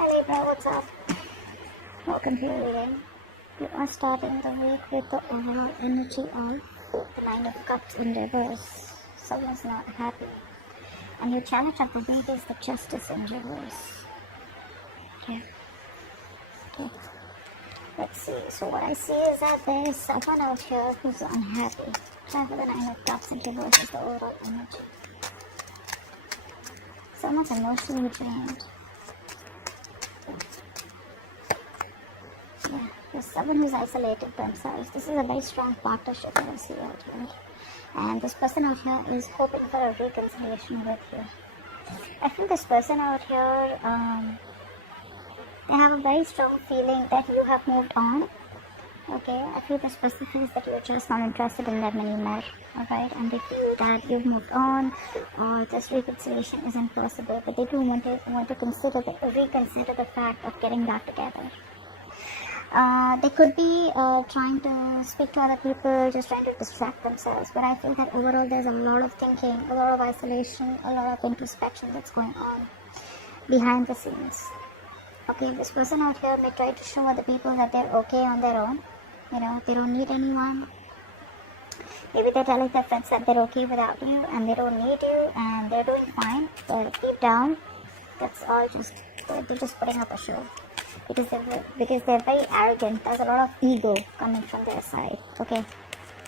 Hi Libra, what's up? Welcome to your reading. You are starting the week with the overall energy of the Nine of Cups in reverse. Someone's not happy. And your challenge of the week is the Justice in reverse. Okay. Let's see. So what I see is that there is someone out here who's unhappy. Try for the Nine of Cups in reverse is the overall energy. Someone's emotionally drained. Yeah, there's someone who's isolated themselves. This is a very strong partnership that I see out here. And this person out here is hoping for a reconciliation with you. I feel this person out here, they have a very strong feeling that you have moved on. Okay, I feel this person feels that you're just not interested in them anymore. Alright, and they feel that you've moved on or this reconciliation isn't possible, but they do want to reconsider the fact of getting back together. They could be trying to speak to other people, just trying to distract themselves. But I feel that overall there's a lot of thinking, a lot of isolation, a lot of introspection that's going on behind the scenes. Okay, this person out here may try to show other people that they're okay on their own. You know, they don't need anyone. Maybe they're telling their friends that they're okay without you and they don't need you and they're doing fine. But deep down, that's all just, they're just putting up a show. Because they're very arrogant. There's a lot of ego coming from their side. Okay,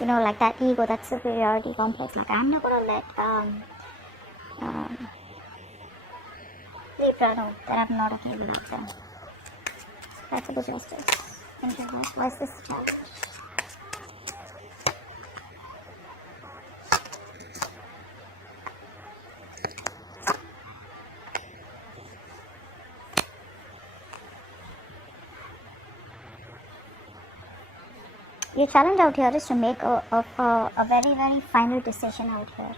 you know, like that ego, that superiority complex. Like, I'm not gonna let Libra know that I'm not okay without them. That's a good justice. Why is this challenge? Your challenge out here is to make a very, very final decision out here.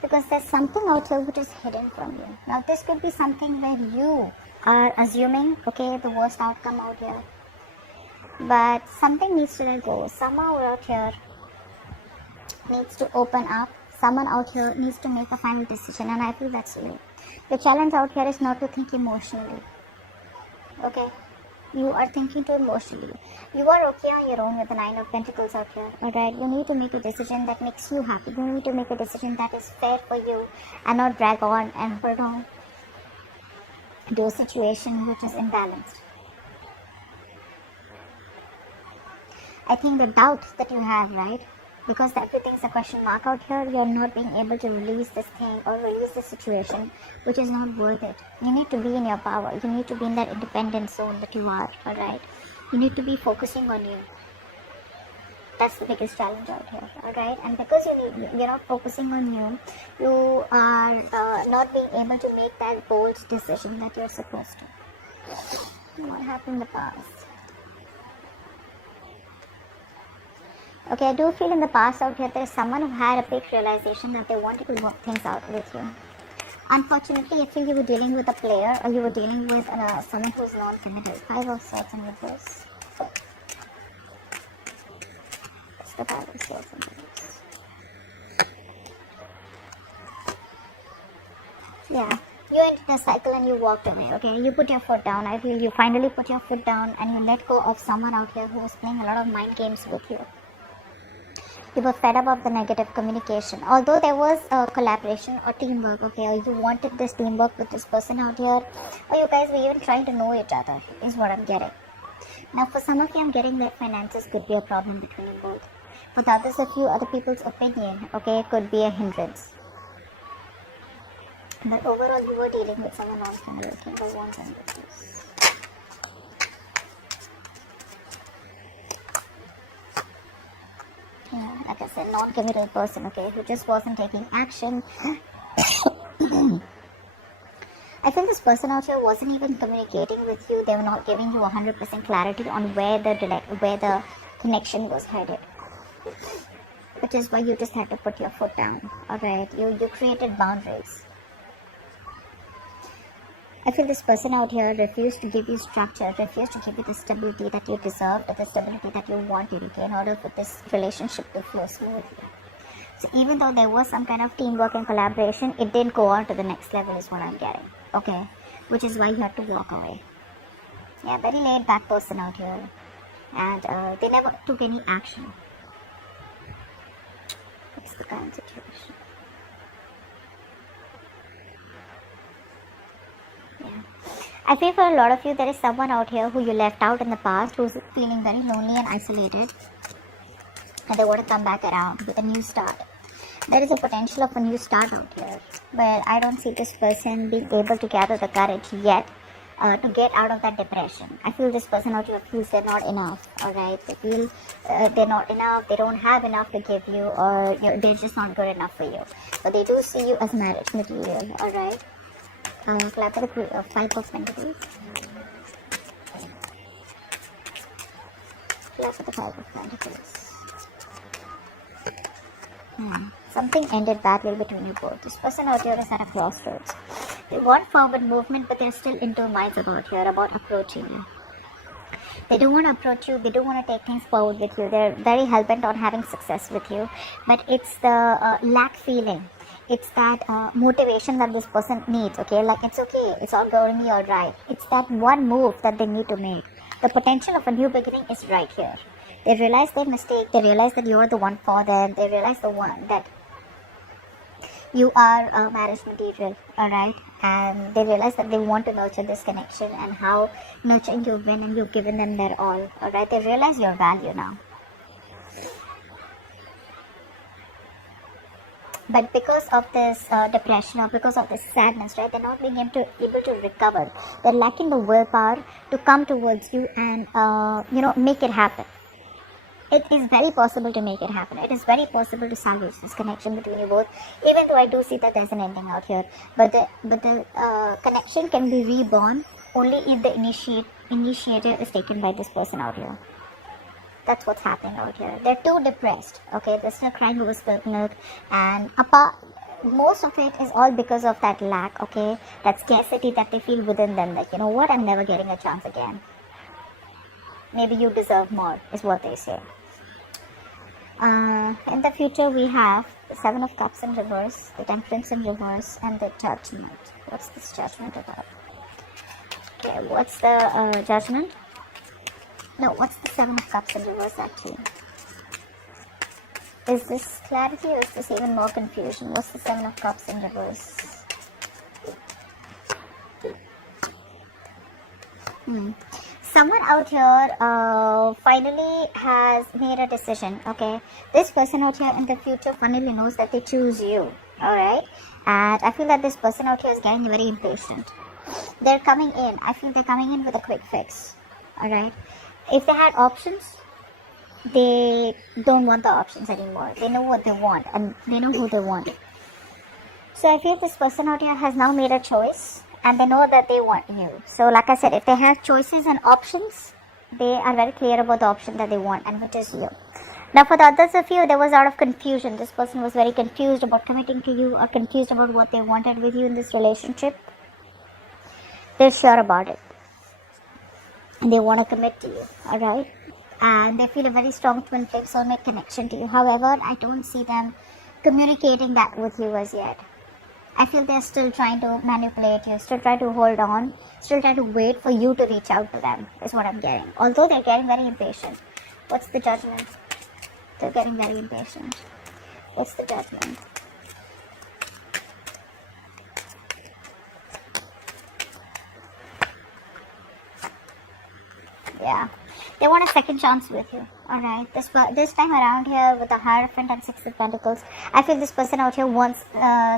Because there's something out here which is hidden from you. Now, this could be something where you are assuming, okay, the worst outcome out here. But something needs to let go. Someone out here needs to open up. Someone out here needs to make a final decision. And I feel that's you. Your challenge out here is not to think emotionally. Okay? You are thinking too emotionally. You are okay on your own with the Nine of Pentacles out here. Alright, you need to make a decision that makes you happy. You need to make a decision that is fair for you and not drag on and hold on to a situation which is imbalanced. I think the doubt that you have, right? Because everything's a question mark out here, you're not being able to release this thing or release this situation, which is not worth it. You need to be in your power. You need to be in that independent zone that you are, alright? You need to be focusing on you. That's the biggest challenge out here, alright? And because you're not focusing on you, you are not being able to make that bold decision that you're supposed to. What happened in the past? Okay, I do feel in the past out here there's someone who had a big realization that they wanted to work things out with you. Unfortunately, I feel you were dealing with a player or you were dealing with someone who's non-committed. 5 of Swords in reverse. It's the 5 of Swords in reverse. Yeah, you entered a cycle and you walked away, okay? You put your foot down. I feel you finally put your foot down and you let go of someone out here who was playing a lot of mind games with you. You were fed up of the negative communication. Although there was a collaboration or teamwork, okay, or you wanted this teamwork with this person out here, or you guys were even trying to know each other, is what I'm getting. Now, for some of you, I'm getting that finances could be a problem between you both. For the others of you, other people's opinion, okay, could be a hindrance. But overall, you were dealing with someone non-committed. King of Wands and Reverse. Yeah, like I said, non-committal person, okay, who just wasn't taking action. I feel this person out here wasn't even communicating with you. They were not giving you 100% clarity on where the connection was headed. Which is why you just had to put your foot down. Alright, you created boundaries. I feel this person out here refused to give you structure, refused to give you the stability that you deserved, or the stability that you wanted, okay, in order for this relationship to flow smoothly. So even though there was some kind of teamwork and collaboration, it didn't go on to the next level is what I'm getting, okay, which is why you have to walk away. Yeah, very laid back person out here. And they never took any action. What's the current situation? Yeah. I feel for a lot of you, there is someone out here who you left out in the past, who's feeling very lonely and isolated. And they want to come back around with a new start. There is a potential of a new start out here. But I don't see this person being able to gather the courage yet to get out of that depression. I feel this person out here feels they're not enough, alright? They feel they're not enough, they don't have enough to give you, or they're just not good enough for you. But they do see you as marriage material, alright? Clap for the 5 of Pentacles. Clap for the 5 of Pentacles. Something ended badly between you both. This person out here is at a crossroads. They want forward movement, but they're still in two minds about approaching you. They don't want to approach you, they don't want to take things forward with you. They're very hell-bent on having success with you. But it's the lack feeling. It's that motivation that this person needs, okay? Like, it's okay, it's all going to be alright. It's that one move that they need to make. The potential of a new beginning is right here. They realize their mistake, they realize that you're the one for them, they realize that you are marriage material, alright? And they realize that they want to nurture this connection, and how nurturing you've been and you've given them their all, alright? They realize your value now. But because of this depression, or because of this sadness, right, they're not being able to recover. They're lacking the willpower to come towards you and, make it happen. It is very possible to make it happen. It is very possible to salvage this connection between you both, even though I do see that there's an ending out here. But the connection can be reborn only if the initiative is taken by this person out here. That's what's happening out here. They're too depressed, okay? They're still crying over spilt milk, and most of it is all because of that lack, okay? That scarcity that they feel within them, that, you know what, I'm never getting a chance again. Maybe you deserve more, is what they say. In the future, we have the 7 of Cups in reverse, the Temperance in reverse, and the Judgment. What's this Judgment about? Okay, what's the Judgment? No, what's the 7 of Cups in reverse actually? Is this clarity, or is this even more confusion? What's the 7 of Cups in reverse? Someone out here finally has made a decision, okay? This person out here in the future finally knows that they choose you, alright? And I feel that this person out here is getting very impatient. They're coming in. I feel they're coming in with a quick fix, alright? If they had options, they don't want the options anymore. They know what they want, and they know who they want. So I feel this person out here has now made a choice, and they know that they want you. So like I said, if they have choices and options, they are very clear about the option that they want, and which is you. Now for the others of you, there was a lot of confusion. This person was very confused about committing to you, or confused about what they wanted with you in this relationship. They're sure about it, and they want to commit to you, alright? And they feel a very strong twin flame soulmate connection to you. However, I don't see them communicating that with you as yet. I feel they're still trying to manipulate you, still trying to hold on, still trying to wait for you to reach out to them, is what I'm getting. Although they're getting very impatient. What's the Judgment? They're getting very impatient. What's the Judgment? Yeah. They want a second chance with you, alright? This time around here with the Hierophant and 6 of Pentacles, I feel this person out here wants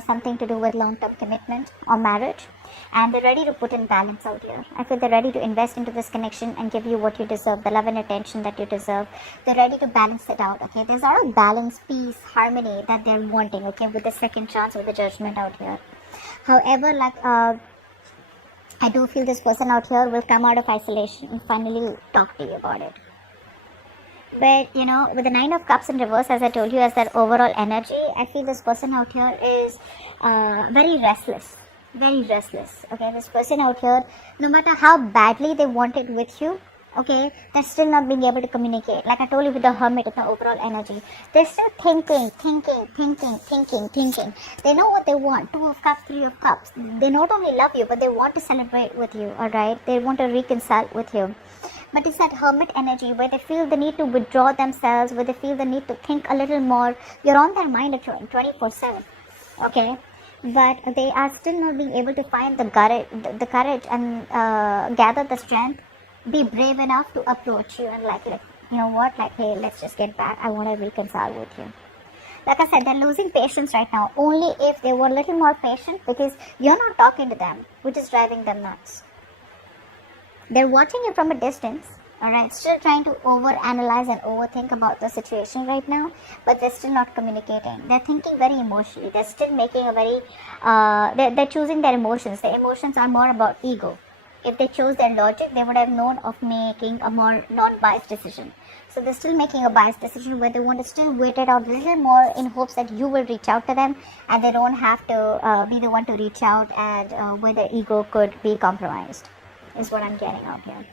something to do with long-term commitment or marriage, and they're ready to put in balance out here. I feel they're ready to invest into this connection and give you what you deserve, the love and attention that you deserve. They're ready to balance it out, okay? There's a lot of balance, peace, harmony that they're wanting, okay, with the second chance, with the Judgment out here. However, like, I do feel this person out here will come out of isolation and finally talk to you about it. But, you know, with the 9 of Cups in reverse, as I told you, as that overall energy, I feel this person out here is very restless. Very restless. Okay, this person out here, no matter how badly they want it with you, Okay, they're still not being able to communicate. Like I told you with the hermit, with the overall energy, they're still thinking. They know what they want. 2 of cups, 3 of cups. They not only love you, but they want to celebrate with you. All right, they want to reconcile with you. But it's that hermit energy where they feel the need to withdraw themselves, where they feel the need to think a little more. You're on their mind 24/7. Okay, but they are still not being able to find the courage and gather the strength, be brave enough to approach you and like you know what, like, hey, let's just get back. I want to reconcile with you. Like I said, they're losing patience right now. Only if they were a little more patient, because you're not talking to them, which is driving them nuts. They're watching you from a distance, alright, still trying to overanalyze and overthink about the situation right now, but they're still not communicating. They're thinking very emotionally. They're still making a very, they're choosing their emotions. Their emotions are more about ego. If they chose their logic, they would have known of making a more non-biased decision. So they're still making a biased decision where they want to still wait it out a little more in hopes that you will reach out to them and they don't have to be the one to reach out, and where their ego could be compromised, is what I'm getting out here.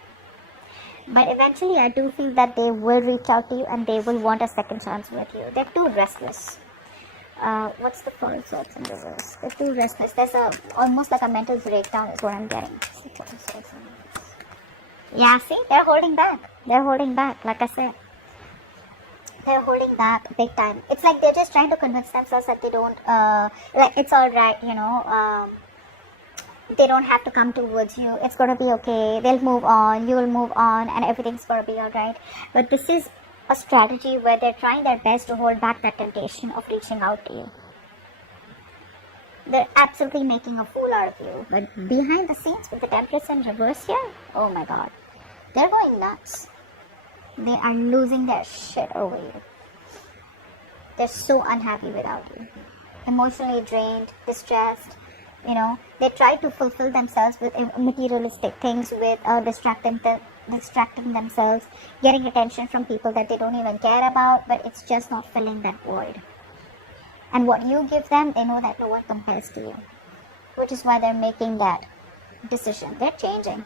But eventually I do feel that they will reach out to you and they will want a second chance with you. They're too restless. What's the Four of Swords in reverse? They're too restless. There's almost like a mental breakdown is what I'm getting. Yeah, see, they're holding back. They're holding back, like I said. They're holding back big time. It's like they're just trying to convince themselves that they don't, like, it's alright, you know, they don't have to come towards you. It's going to be okay. They'll move on. You will move on and everything's going to be alright. But this is a strategy where they're trying their best to hold back that temptation of reaching out to you. They're absolutely making a fool out of you. But behind the scenes with the Temperance in reverse here, oh my god, they're going nuts. They are losing their shit over you. They're so unhappy without you. Emotionally drained, distressed. You know, they try to fulfill themselves with materialistic things, with distracting themselves, getting attention from people that they don't even care about, but it's just not filling that void. And what you give them, they know that no one compares to you, which is why they're making that decision. They're changing.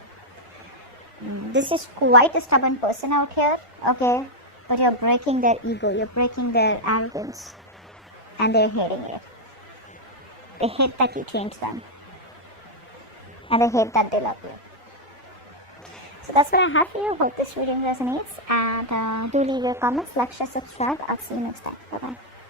This is quite a stubborn person out here, okay, but you're breaking their ego, you're breaking their arrogance, and they're hating it. They hate that you change them, and they hate that they love you. So that's what I have for you. Hope this video resonates, and do leave your comments, like, share, subscribe. I'll see you next time. Bye bye.